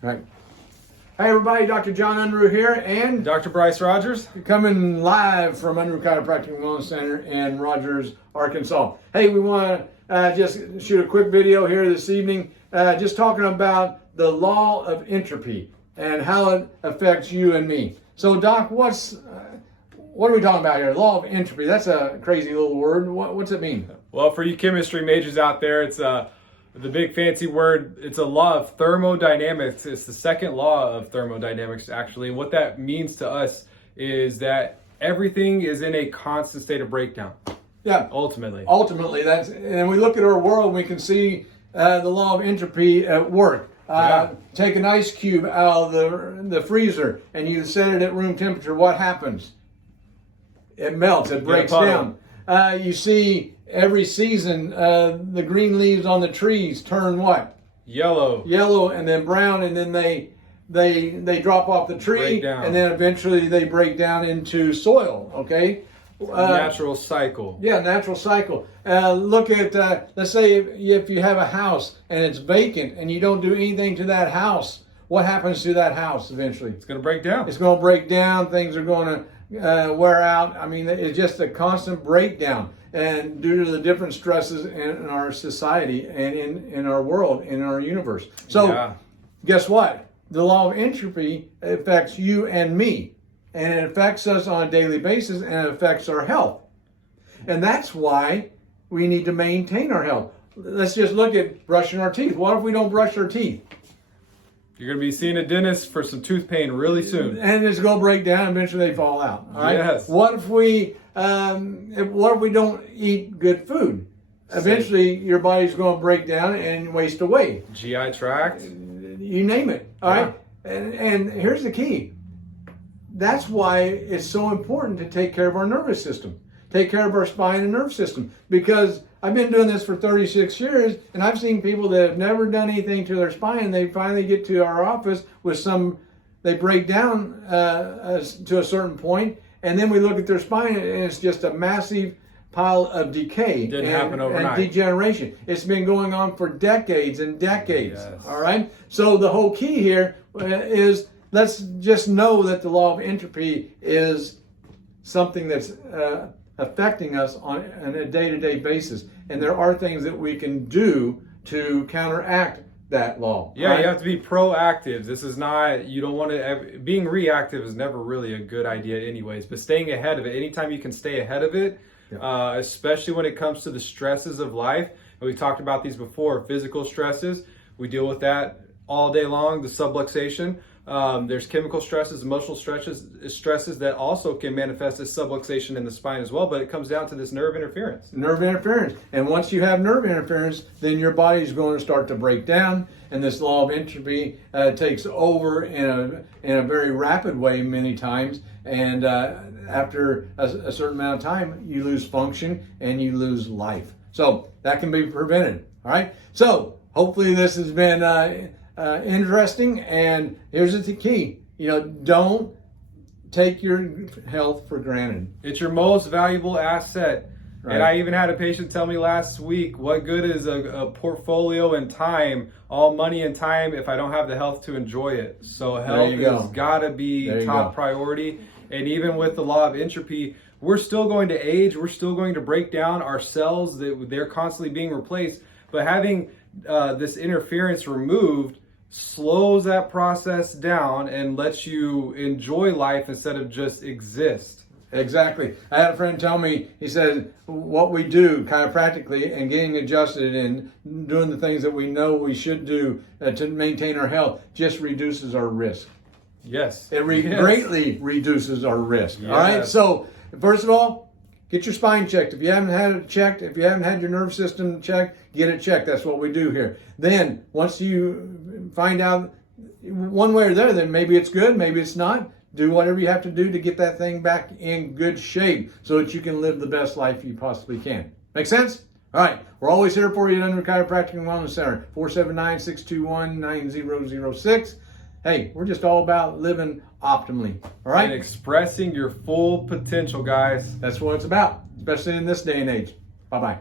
Right. Hey everybody, Dr. John Unruh here and Dr. Bryce Rogers. coming live from Unruh Chiropractic and Wellness Center in Rogers, Arkansas. Hey, we want to just shoot a quick video here this evening, just talking about the law of entropy and how it affects you and me. So Doc, what are we talking about here? Law of entropy, that's a crazy little word. What's it mean? Well, for you chemistry majors out there, it's the big fancy word. It's a law of thermodynamics. It's the second law of thermodynamics, actually. And what that means to us is that everything is in a constant state of breakdown. Yeah. Ultimately, that's, and we look at our world, we can see the law of entropy at work. Take an ice cube out of the freezer and you set it at room temperature. What happens? It melts. It breaks down. You see every season the green leaves on the trees turn what? Yellow, and then brown, and then they drop off the tree, and then eventually they break down into soil. Okay. Natural cycle. Yeah, natural cycle. Look at, let's say if you have a house and it's vacant and you don't do anything to that house, what happens to that house eventually? It's going to break down. It's going to break down. Things are going to wear out. I mean, it's just a constant breakdown. And due to the different stresses in our society and in our world, in our universe. So guess what? The law of entropy affects you and me. And it affects us on a daily basis, and it affects our health. And that's why we need to maintain our health. Let's just look at brushing our teeth. What if we don't brush our teeth? You're going to be seeing a dentist for some tooth pain really soon. And it's going to break down. Eventually they fall out. All right? Yes. What if we don't eat good food? Eventually your body's going to break down and waste away. GI tract. You name it. All right? And here's the key. That's why it's so important to take care of our nervous system, take care of our spine and nerve system. Because I've been doing this for 36 years, and I've seen people that have never done anything to their spine, and they finally get to our office with they break down to a certain point, and then we look at their spine, and it's just a massive pile of decay. Didn't happen overnight. And degeneration. It's been going on for decades and decades. Yes. All right? So the whole key here is, let's just know that the law of entropy is something that's affecting us on a day-to-day basis. And there are things that we can do to counteract that law. Yeah, right? You have to be proactive. This is not, you don't want to, being reactive is never really a good idea anyways, but staying ahead of it, anytime you can stay ahead of it, especially when it comes to the stresses of life. And we talked about these before, physical stresses, we deal with that all day long, the subluxation. There's chemical stresses, emotional stresses that also can manifest as subluxation in the spine as well, but it comes down to this nerve interference. Nerve interference. And once you have nerve interference, then your body's going to start to break down, and this law of entropy takes over in a very rapid way many times, and after a certain amount of time, you lose function and you lose life. So that can be prevented. All right? So hopefully this has been interesting, and here's the key. Don't take your health for granted. It's your most valuable asset. Right. And I even had a patient tell me last week, what good is a portfolio and time, all money and time, if I don't have the health to enjoy it? So health has got to be top priority. And even with the law of entropy, we're still going to age, we're still going to break down our cells, they're constantly being replaced, but having this interference removed slows that process down and lets you enjoy life instead of just exist. Exactly. I had a friend tell me, he said, what we do chiropractically and getting adjusted and doing the things that we know we should do to maintain our health just reduces our risk. Yes. It greatly reduces our risk. Yes. All right. So first of all, get your spine checked. If you haven't had it checked, if you haven't had your nerve system checked, get it checked. That's what we do here. Then once you find out one way or the other, then maybe it's good, maybe it's not. Do whatever you have to do to get that thing back in good shape so that you can live the best life you possibly can. Make sense? All right. We're always here for you at Unruh Chiropractic and Wellness Center, 479-621-9006. Hey, we're just all about living optimally. All right? And expressing your full potential, guys. That's what it's about, especially in this day and age. Bye-bye.